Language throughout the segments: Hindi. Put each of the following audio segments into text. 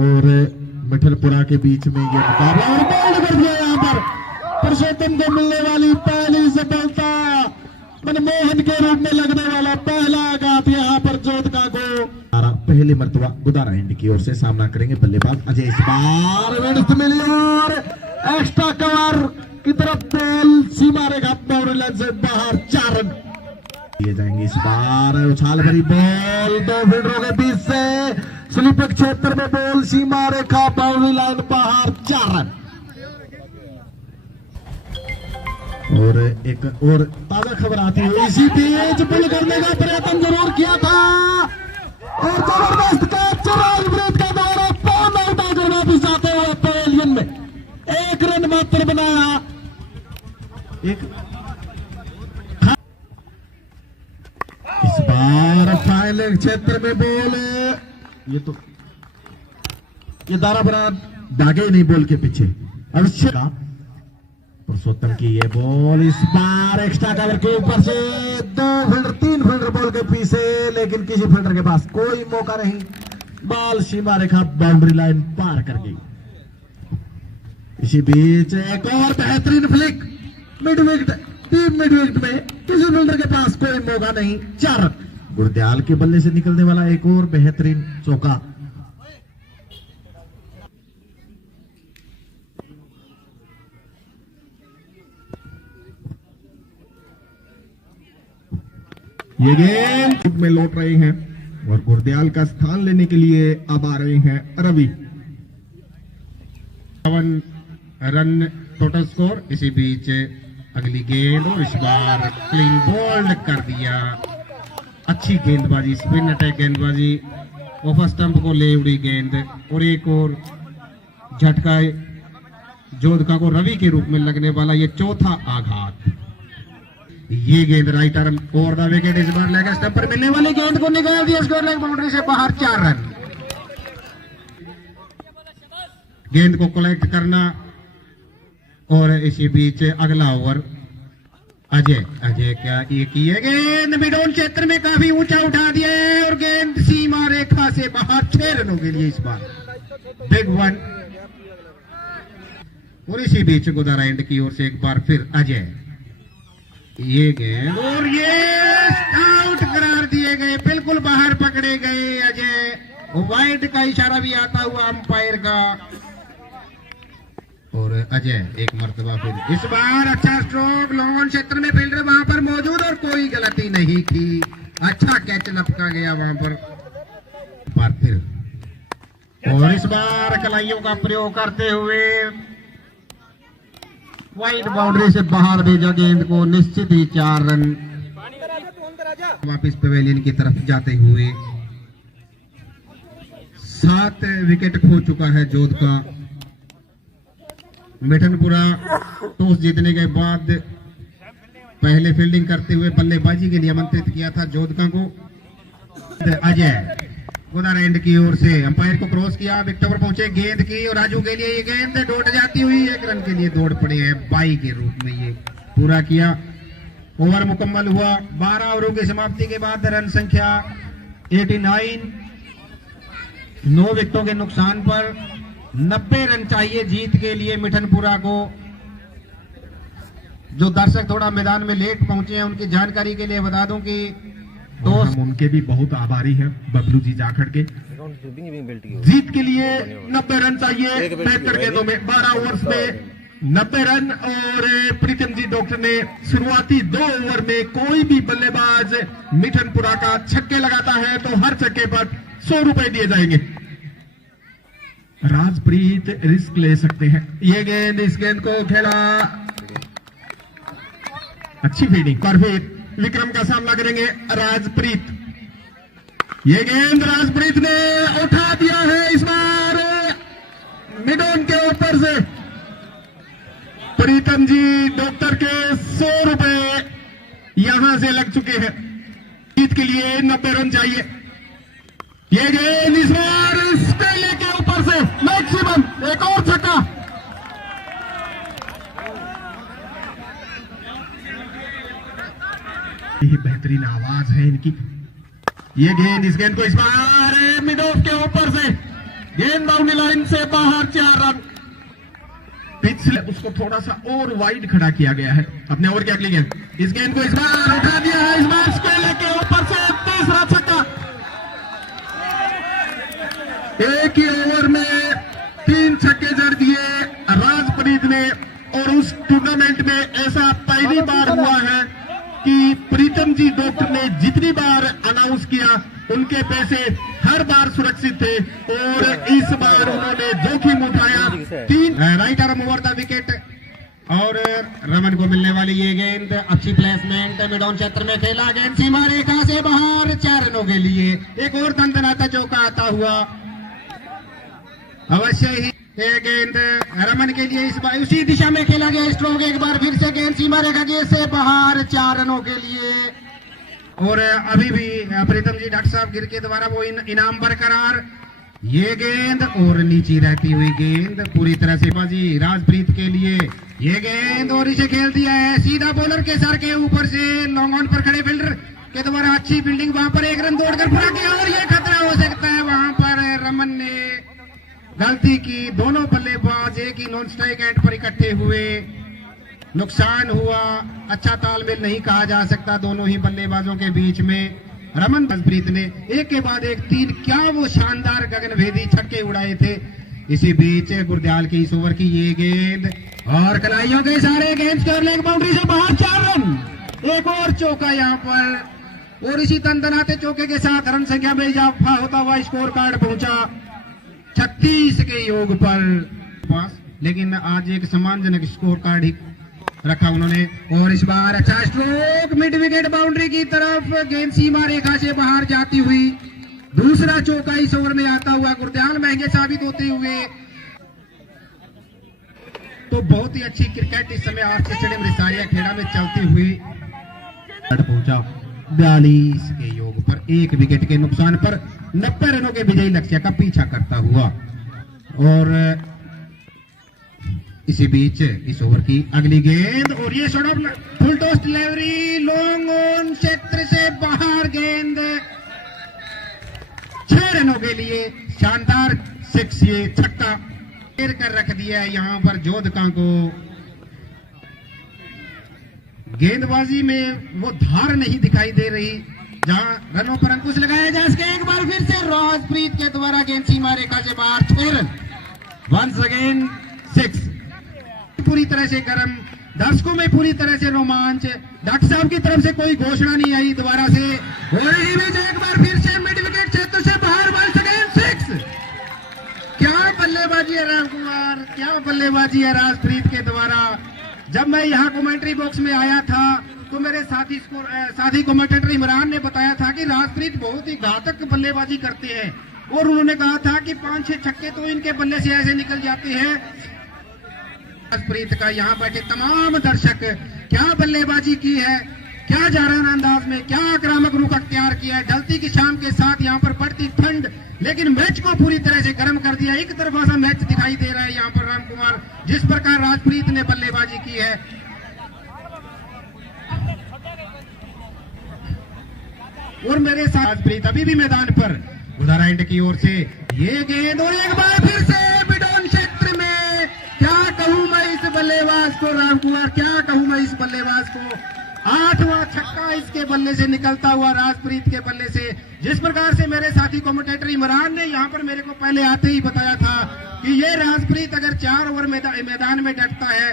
और मिठनपुरा के बीच में ये मुकाबला और बोल्ड कर दिया यहाँ पर पुरुषोत्तम को मिलने वाली पहली सफलता, मनमोहन के रूप में लगने वाला पहला आघात यहाँ पर जोधका को। पहली मर्तबा गुदारा एंड की ओर से सामना करेंगे बल्लेबाज अजय। इस बार विड्थ मिली और एक्स्ट्रा कवर की तरफ बॉल सीमा रेखा बाउंड्री लाइन से बाहर 4 रन दिए जाएंगे। इस बार उछाल भरी बॉल 2 फील्डरों के बीच से स्लीपर क्षेत्र में बॉल सीमा रेखा बाउंड्री लाइन बाहर 4 रन। और एक और ताजा खबर आती है, इसी बीच पुल करने का प्रयत्न जरूर किया था और जबरदस्त कैच राजप्रीत का दौरा पौन आउट आकर वापिस आते हुए पवेलियन में 1 रन मात्र बनाया। इस बार फाइनल क्षेत्र में बॉल, ये दारा बना दागे नहीं बॉल के पीछे अवश्य का पुरुषोत्तम की ये बॉल इस बार एक्स्ट्रा कवर के ऊपर से 2 फील्डर 3 फील्डर बॉल के पीछे, लेकिन किसी फील्डर के पास कोई मौका नहीं, बॉल सीमा रेखा बाउंड्री लाइन पार कर गई। इसी बीच एक और बेहतरीन फ्लिक मिड विकेट में किसी फील्डर के पास कोई मौका नहीं, 4 रन। गुरदयाल के बल्ले से निकलने वाला एक और बेहतरीन चौका। ये गेंद में लौट रहे हैं और गुरदयाल का स्थान लेने के लिए अब आ रहे हैं रवि। 51 run total score. इसी बीच अगली गेंद और इस बार क्लीन बोल्ड कर दिया। अच्छी गेंदबाजी, स्पिन अटैक गेंदबाजी, ऑफ स्टंप को ले उड़ी गेंद और एक और झटका जोधका को रवि के रूप में लगने वाला ये चौथा आघात। ये गेंद right arm over the wicket, इस बार लेग स्टंप पर मिलने वाली गेंद को निकाल दिया स्क्वायर लेग बाउंड्री से बाहर, 4 रन। गेंद को कलेक्ट करना और इसी बीच अगला ओवर अजय क्या ये की है गेंद मिड ऑन क्षेत्र में काफी ऊंचा उठा दिया है और गेंद सीमा रेखा से बाहर 6 रनों के लिए इस बार बिग वन। और इसी बीच गुदारा एंड की ओर से एक बार फिर अजय, ये गेंद और ये आउट करार दिए गए, बिल्कुल बाहर पकड़े गए अजय। वाइड का इशारा भी आता हुआ अंपायर का और अजय एक मर्तबा फिर इस बार अच्छा स्ट्रोक, लॉन्ग ऑन क्षेत्र में फील्डर वहां पर मौजूद और कोई गलती नहीं की, अच्छा कैच लपका गया वहां पर फिर। और इस बार कलाइयों का प्रयोग करते हुए वाइड बाउंड्री से बाहर भेजा गेंद को, निश्चित ही 4 रन। वापिस पवेलियन की तरफ जाते हुए 7 विकेट खो चुका है जोधका। मिठनपुरा टॉस जीतने के बाद पहले फील्डिंग करते हुए बल्लेबाजी के लिए आमंत्रित किया था जोधका को। अजय गुदारा एंड की ओर से अंपायर को क्रॉस किया, विकेट पर पहुंचे गेंद की और राजू के लिए ये गेंद दौड़ जाती हुई 1 रन के लिए दौड़ पड़े हैं, 22 के रूप में ये पूरा किया। ओवर मुकम्मल हुआ। 12 ओवरों की समाप्ति के बाद रन संख्या 89, 9 विकेटों के नुकसान पर 90 रन चाहिए जीत के लिए मिठनपुरा को। जो दर्शक थोड़ा मैदान में लेट पहुंचे हैं उनकी जानकारी के लिए बता दूं कि हम उनके भी बहुत आभारी हैं, बबलू जी जाखड़ के। जीत के लिए 90 रन चाहिए 73 गेंदों में, 12 ओवर्स में 90 रन। और प्रीतम जी डॉक्टर ने शुरुआती 2 ओवर में कोई भी बल्लेबाज मिठनपुरा का छक्के लगाता है तो हर छक्के पर 100 रुपए दिए जाएंगे। राजप्रीत रिस्क ले सकते हैं। ये गेंद, इस गेंद को खेला, अच्छी फील्डिंग पर फिर विक्रम का सामना करेंगे राजप्रीत। ये गेंद राजप्रीत ने उठा दिया है इस बार मिड ऑन के ऊपर से। प्रीतम जी डॉक्टर के 100 रुपए यहां से लग चुके हैं। जीत के लिए 90 रन चाहिए। ये गेंद इस बार स्टेले के ऊपर से मैक्सिमम, एक और छक्का। यही बेहतरीन आवाज है इनकी। ये गेंद, इस गेंद को इस बार मिड ऑफ के ऊपर से गेंद बाउंड्री लाइन से बाहर, 4 रन। पिछले उसको थोड़ा सा और वाइड खड़ा किया गया है। अपने ओवर की अगली गेंद, इस गेंद को इस बार उठा दिया है, इस बार स्केल के ऊपर से तीसरा छक्का। एक ही ओवर में 3 छक्के जड़ दिए राजप्रीत ने, और उस टूर्नामेंट में ऐसा पहली बार हुआ है कि प्रीतम जी डॉक्टर ने जितनी बार अनाउंस किया उनके पैसे हर बार सुरक्षित थे, और इस बार उन्होंने जोखिम उठाया। 3 right arm over the wicket, और रमन को मिलने वाली ये गेंद, अच्छी प्लेसमेंट, मिड ऑन क्षेत्र में खेला, गेंद सीमा रेखा से बाहर, 4 रनों के लिए एक और दंदनाता चौका आता हुआ। अवश्य ही ये गेंद रमन के लिए इस बार उसी दिशा में खेला गया स्ट्रोक, एक बार फिर से गेंद सीमा रेखा के से बाहर, 4 रनों के लिए। और अभी भी प्रीतम जी डॉक्टर साहब गिर के द्वारा वो इनाम बरकरार। ये गेंद और नीचे रहती हुई गेंद पूरी तरह से बाजी राजप्रीत के लिए। ये गेंद और इसे खेल दिया है सीधा बॉलर के सर के ऊपर से, लॉन्ग ऑन पर खड़े फील्डर के द्वारा अच्छी फील्डिंग, वहां पर 1 रन दौड़कर पूरा किया, और ये खतरा हो सकता है। वहां पर रमन ने गलती की, दोनों बल्लेबाज एक ही नॉन स्ट्राइक एंड पर इकट्ठे हुए, नुकसान हुआ। अच्छा तालमेल नहीं कहा जा सकता दोनों ही बल्लेबाजों के बीच में। रमन राजप्रीत ने एक के बाद एक 3 क्या वो शानदार गगनभेदी छक्के उड़ाए थे। इसी बीच गुरदयाल की इस ओवर की ये गेंद, और कलाइयों के सारे गेंद कर लेग बाउंड्री से बाहर, 4 रन। एक और चौका यहाँ पर, और इसी तनतनाते चौके के साथ रन संख्या में इजाफा होता हुआ स्कोर कार्ड पहुंचा 36 के योग पर पास। लेकिन आज एक सम्मानजनक स्कोर कार्ड ही रखा उन्होंने, और इस बार अच्छा स्ट्रोक मिड विकेट बाउंड्री की तरफ, गेंद सीमा रेखा से बाहर जाती हुई। दूसरा चौका इस ओवर में आता हुआ, गुरदयाल महंगे साबित होते हुए। तो बहुत ही अच्छी क्रिकेट इस समय आरसी स्टेडियम रिसारिया खेड़ा में चलती हुई पहुंचा 42 के योग पर, 1 विकेट के नुकसान पर 90 रनों के विजयी लक्ष्य का पीछा करता हुआ। और इसी बीच इस ओवर की अगली गेंद, और ये shot of full toss delivery, long on क्षेत्र से बाहर, गेंद 6 रनों के लिए शानदार 6, ये छक्का घेर कर रख दिया है यहाँ पर जोधका को। गेंदबाजी में वो धार नहीं दिखाई दे रही जहां रनों पर अंकुश लगाया जा सके। एक बार फिर से राजप्रीत के द्वारा गेंद सीमा रेखा से बाहर, 6 रन, वंस अगेन 6। पूरी तरह से गर्म, दर्शकों में पूरी तरह से रोमांच, डॉक्टर साहब की तरफ से कोई घोषणा नहीं आई दोबारा से, और यही बीच एक बार फिर से मिड विकेट क्षेत्र से बाहर, वंस अगेन 6। क्या बल्लेबाजी है राम कुमार, क्या बल्लेबाजी है राजप्रीत के द्वारा। जब मैं यहाँ कमेंट्री बॉक्स में आया था तो मेरे साथी कमेंटेटर इमरान ने बताया था कि राजप्रीत बहुत ही घातक बल्लेबाजी करते हैं, और उन्होंने कहा था कि 5-6 छक्के तो इनके बल्ले से ऐसे निकल जाते हैं। राजप्रीत का यहाँ बैठे तमाम दर्शक, क्या बल्लेबाजी की है, क्या जाराना अंदाज में, क्या आक्रामक रुख अख्तियार किया है। ढलती की शाम के साथ यहाँ पर बढ़ती ठंड, लेकिन मैच को पूरी तरह से गर्म कर दिया। एक तरफा सा मैच दिखाई दे रहा है यहाँ पर राम कुमार, जिस प्रकार राजप्रीत ने बल्लेबाजी की है। और मेरे साथ राजप्रीत अभी भी मैदान पर, उधर एंड की ओर से ये गेंद, और एक बार फिर से मिडॉन क्षेत्र में। क्या कहूं मैं इस बल्लेबाज को राम कुमार, क्या कहूं मैं इस बल्लेबाज को। 8वां छक्का इसके बल्ले से निकलता हुआ, राजप्रीत के बल्ले से। जिस प्रकार से मेरे साथी कमेंटेटर इमरान ने यहाँ पर मेरे को पहले आते ही बताया था कि ये राजप्रीत अगर 4 ओवर मैदान में डटता है।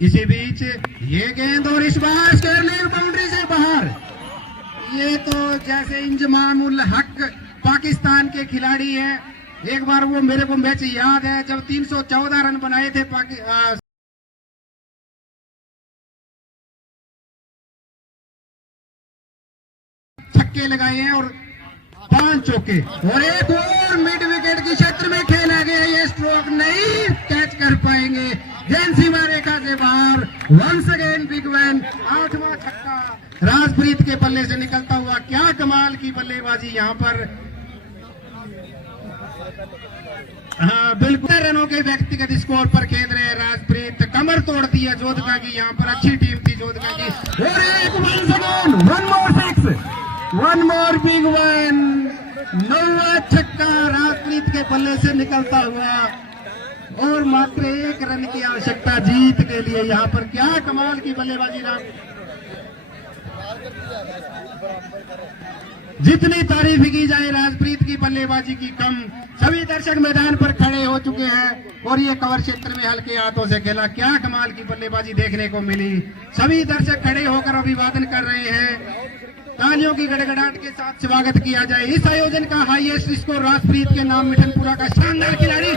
इसी बीच ये गेंद, और इस बार स्केलिंग बाउंड्री से बाहर। ये तो जैसे इंजमामुल हक पाकिस्तान के खिलाड़ी हैं। एक बार वो मेरे को मैच याद है जब 314 रन बनाए थे छक्के लगाए हैं और 5 चौके, और एक और मिड विकेट के क्षेत्र में खेला गया। ये स्ट्रोक नहीं कैच कर पाएंगे, गेंद सीमा रेखा से बाहर, वंस अगेन बिग वैन। 8वां छक्का राजप्रीत के बल्ले से निकलता हुआ। क्या कमाल की बल्लेबाजी यहाँ पर। हाँ बिल्कुल, रनों के व्यक्तिगत स्कोर पर खेल रहे हैं राजप्रीत। कमर तोड़ दी है जोधका की, यहाँ पर अच्छी टीम थी जोधका की। और एक once again, 1 more 6, 1 more big one। 9वां छक्का राजप्रीत के बल्ले से निकलता हुआ और मात्र 1 रन की आवश्यकता जीत के लिए। यहाँ पर क्या कमाल की बल्लेबाजी जितनी तारीफ की जाए राजप्रीत की बल्लेबाजी की कम। सभी दर्शक मैदान पर खड़े हो चुके हैं और ये कवर क्षेत्र में हल्के हाथों से खेला। क्या कमाल की बल्लेबाजी देखने को मिली। सभी दर्शक खड़े होकर अभिवादन कर रहे हैं। तालियों की गड़गड़ाहट के साथ स्वागत किया जाए। इस आयोजन का हाईएस्ट स्कोर राजप्रीत के नाम मिठनपुरा का शानदार खिलाड़ी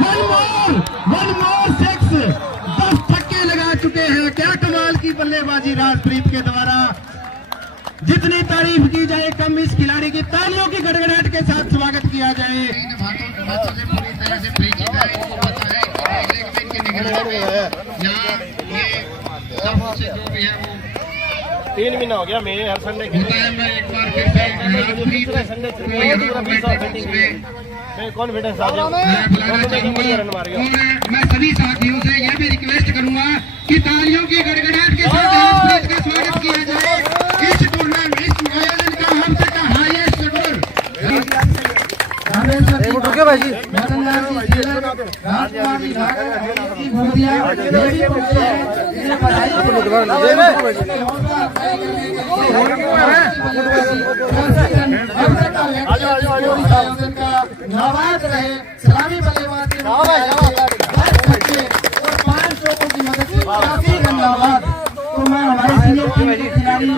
वन मोर 6 10 छक्के लगा चुके हैं। क्या कमाल की बल्लेबाजी राजप्रीत के द्वारा। जितनी तारीफ की जाए कम इस खिलाड़ी की। तालियों की गड़गड़ाहट के साथ स्वागत किया जाए। पूरी तरह से जो भी है वो 3 महीना हो गया। मैं हर संडे एक बार फिर से मैं कॉन्फिडेंस आ गया। मैं सभी साथियों से यह भी रिक्वेस्ट करूंगा कि तालियों की गड़गड़ाहट के साथ राजप्रीत का स्वागत किया जाए। इस टूर्नामेंट इस आयोजन का हम तक का हाईएस्ट स्कोर नवाज रहे। सलामी बल्लेबाजी और 5 लोगों की मदद से काफी धन्यवाद। तो मैं हमारे सीनियर टीम के खिलाड़ी